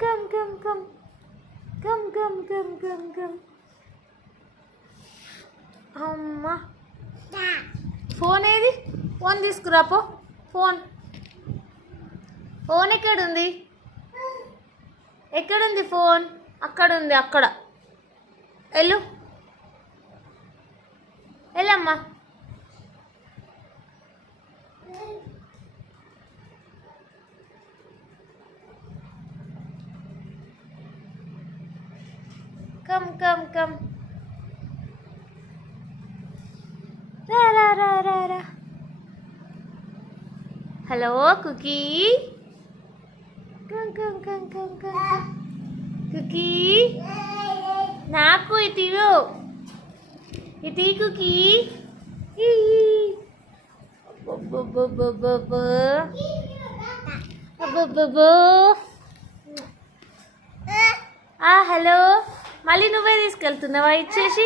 Come come come come come come come come. అమ్మా phone ఏది? Phone తీసుకురాపో. Phone phone ఎక్కడుంది? ఎక్కడుంది ఫోన్? అక్కడ ఉంది, అక్కడ. వెళ్ళు వెళ్ళమ్మా. Come come come. రా రా రా రా రా. Hello cookie. Come come come come come. Cookie నాకు ఇటు ఇటు కుకీ. హలో, మళ్ళీ నువ్వే తీసుకెళ్తున్నావా ఇచ్చేసి?